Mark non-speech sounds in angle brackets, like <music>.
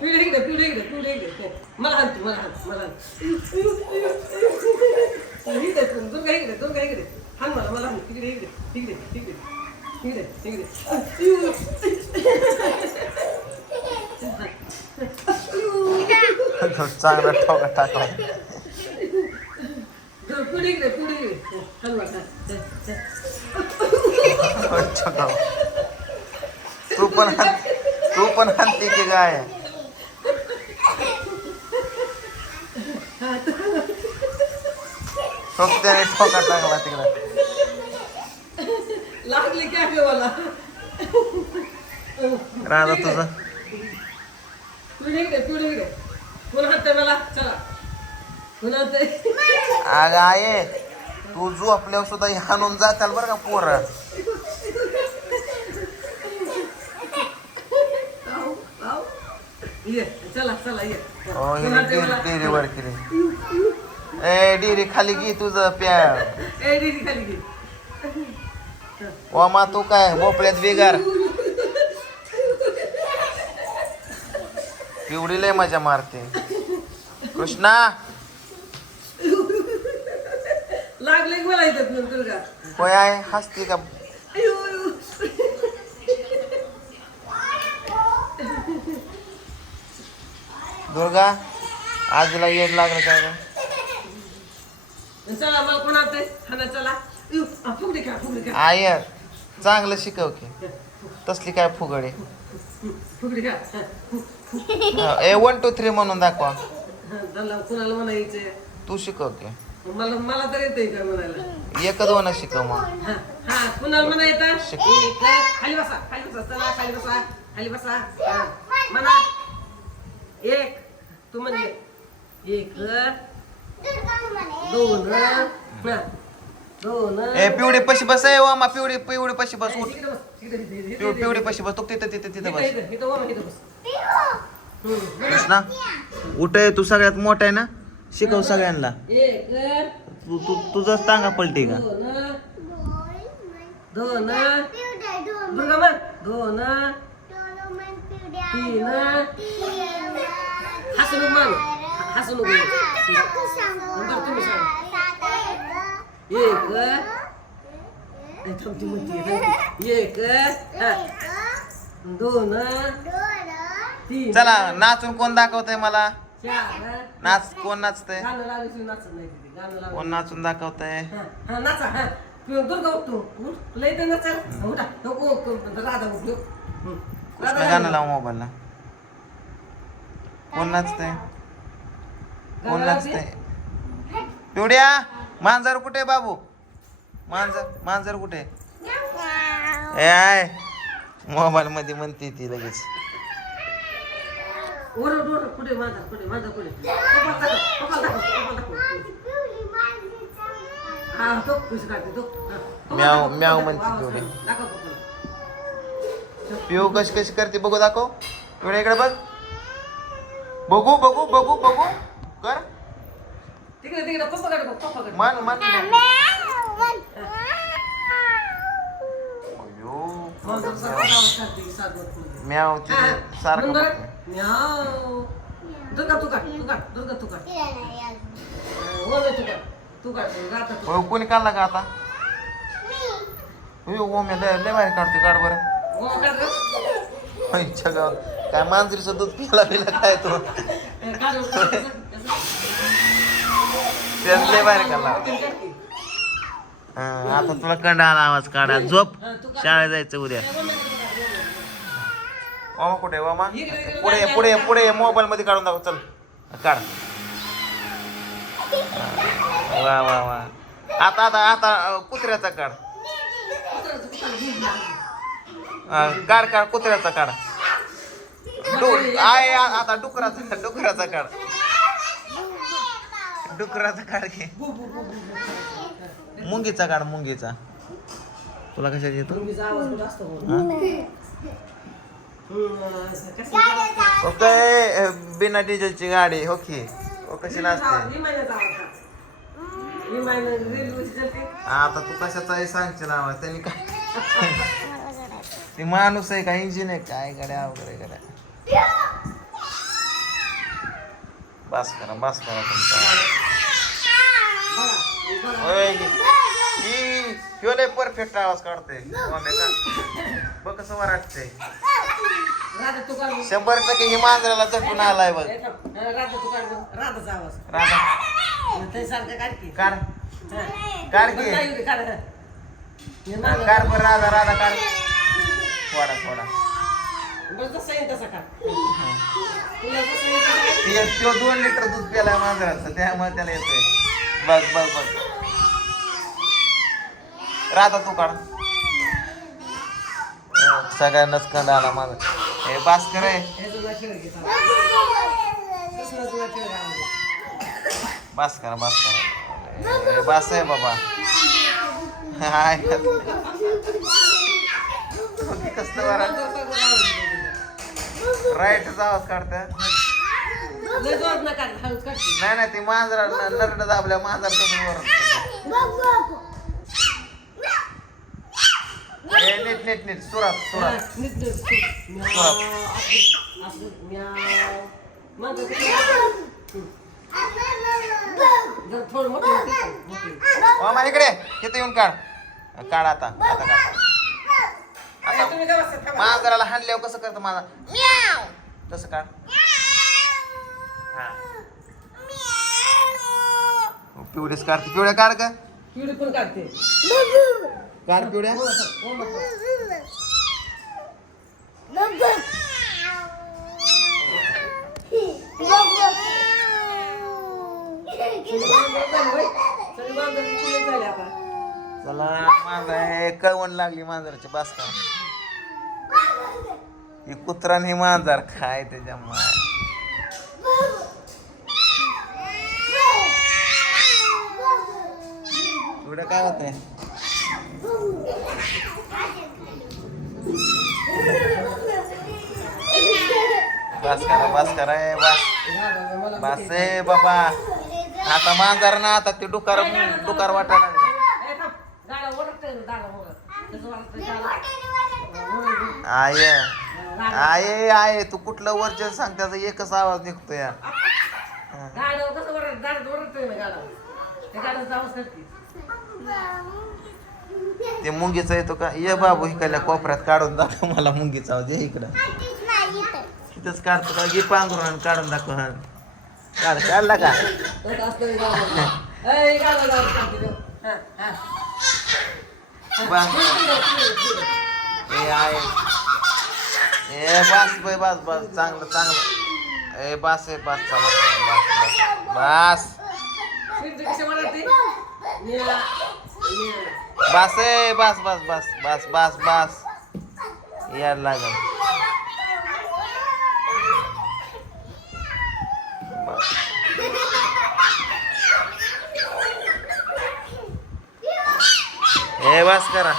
पिढे इकडे पिढे इकडे पिढे मला हाण मला मला हाण इकडे दुर्गा इकडे दुर्गा इकडे हाण मला मला हाण तिकडे इकडे तिकडे तिकडे तिकडे तिकडे चांगला ठोका टाकला. पुढे इकडे पुढे इकडे. हो, हलवा छोटा तू पण तू पण हाणते की गाय? फक्त त्याने ठोका टाकला तिकडे. लागली काय मला? राजा तुझं अग आहे तू झोपल्यावर सुद्धा हे हाणून जाताल बरं का पोरं? ये चला चला हो हिने केली. ए डेरी खाली घे तुझं प्या ए खाली घे. तू काय? भोपळ्यात बिगार. पिवडी लय मजा मारते. कृष्णा. लागले मला इथं दुर्गा होय आहे. हसती का? दुर्गा आजीला येड लागलं काय गं? चला मला कोण आणते खाना चला. अयो, आ, फुगडी खा फुगडी खा आय चांगलं शिकव की. तसली काय फुगडी ए वन टू थ्री म्हणून दाखवा. त्याला कुणाला म्हणायचे तू शिकव की. मला मला तर येते म्हणायला? एक दोन शिकव मग. हा हा कुणाला म्हणायचं? शिक. एक खाली बसा खाली बसा चला खाली बसा खाली बसा. हा. म्हणा. एक. तू म्हण एक दोन हा. दोन. ए पिवडी पशी बस ए वा मा पिवडी पिवडी पशी बस उठ. इकडे बस, इकडे, इकडे, इकडे, पिव- इकडे, पिवडी इकडे. पशी बस तू तिथं तिथं तिथं इकडे, बस. इकडे, इथं वर, इथं बस. हम्म. कृष्णा उठ ए, तू सगळ्यात मोठा आहे ना? शिकव सगळ्यांना. एक तू तू तुझंच टांगा पलटी का? दोन. दोन. दुर्गा म्हण. दोन तीन. हसू हसू नको तुम्ही सांगा एक ए, थांब ती म्हणते, थांब ती. एक दोन तीन चला नाचून कोण दाखवतंय मला? चार नाच कोण नाचतंय? गाणं लावायचं नाचत नाही तिथे. गाणं लावायचं कोण नाचून दाखवतंय? हा, हा, नाचा हा. दुर्गा उठ तू. उठ तुला येते नाचा उठा नको राधा उठ ह्यो. हम्म. कृष्ण गाणं. लाव मोबाईलला. कोण नाचतंय कोण नाचतंय पिवड्या मांजर कुठे बाबू? मांजर मांजर कुठे? आय. मोबाईल मध्ये म्हणते ती लगेच. म्याव- म्याव म्हणते कपाल. पिऊ कशी कशी करते बघू दाखव. पिवड्या इकडे बघ. बघू बघू बघू बघू कर तिकडे तिकडे पप्पा काढ पप्पा काढ मन मन. म्याव तिथे सारखं. बघते. म्याव. दुर्गा तू काढ तू काढ दुर्गा तू काढ हा, वर तू काढ तू काढ राहता तू होय, कोणी काढला का आता होय, ओम्या लय लय भारी काढते काढ बरं हो काढ रे. होय, छगाव. काय मांजरीचं दूध पिला पिला काय तो? त्यांना बाहेर काढला आता तुला कंडाळा आवाज काढा. झोप. शाळेत जायचं उद्या. वामा कुठे वामा पुढे पुढे पुढे मोबाईल मध्ये काढून दाखव. चल काढ. वा वा वा. आता आता आता कुत्र्याचा काढ. काढ काढ कुत्र्याचा काढ. आहे आता डुकराचा डुकराचा काढ. डुकराचा काढ घे मुंगीचा काढ मुंगीचा. तुला कशात येतो? ओके बिना डिझेलची गाडी ओके ओ कशी नाचते आता तू कशाचा आहे सांगशील आवाज त्यांनी काय ती माणूस आहे का इंजिन आहे? काय गड्या वगैरे गड्या. बस करा बस करा तुमचा. परफेक्ट आवाज काढते? बघ कसं वाटते. शंभर टक्के ही मांजराला झटून आलाय बघ. राधा बघ. राधाचा आवाज. राधा. राधा राधा काढ. थोडा थोडा ते तो दोन लिटर दूध प्यालाय मांजराचं त्यामुळे त्याला येतोय. बघ बघ बघ राधा तू काढ. सगळ्यांनाच कंड आला माझा. हे खेळ घाल. बास करा बास करा बास आहे बाबा. हाय. <laughs> कसलं वारा राईटचा आवाज काढत्या लय जोरात नका काढ, हळू काढ. की. नाही नाही ती मांजरा नरड दाबल्या मांजर वर नीट नीट नीट. सुरात सुरात. मामा इकडे तिथे येऊन काढ. काढ आता आता काढ. तुम्ही बसता? थांबा. मांजराला हाणल्यावर कसं करतं माझा तसं काढ हा. पिवळीच काढते. पिवळ्या काढ का पिवळी पण काढते. काढ पिवळ्या. हो, हो, हो. सगळी झाली आता. चला माझा हे कळवण लागली मांजराची बास का कुत्रा नाही मांजर काय त्याच्या माय काय होत बस करा बस करा ए बस. बस ए बाबा. आता मांजर ना आता ते डुकार डुकार चालू? वाटायला आय. आय आय तू कुठलं वर्जन सांग त्याचा एकच आवाज निघतो या गाणं कसं ओरड- गाणं ओरडतंय ना गाणं. ते मुंगीचा येतो का? ये बाबू इकडल्या कोपऱ्यात काढून दाखव मला मुंगीचा आवाज ये इकडं. तिथंच काढतो का? घे पांघरून काढून दाखव काढ काढला का. बा. ए आय ए बस बाय बस बस. चांगलं चांगलं. ए बस ए बस चला. बस बस. बस ए बस बस बस बस बस बस. यायला लागल. बस. ए बस करा.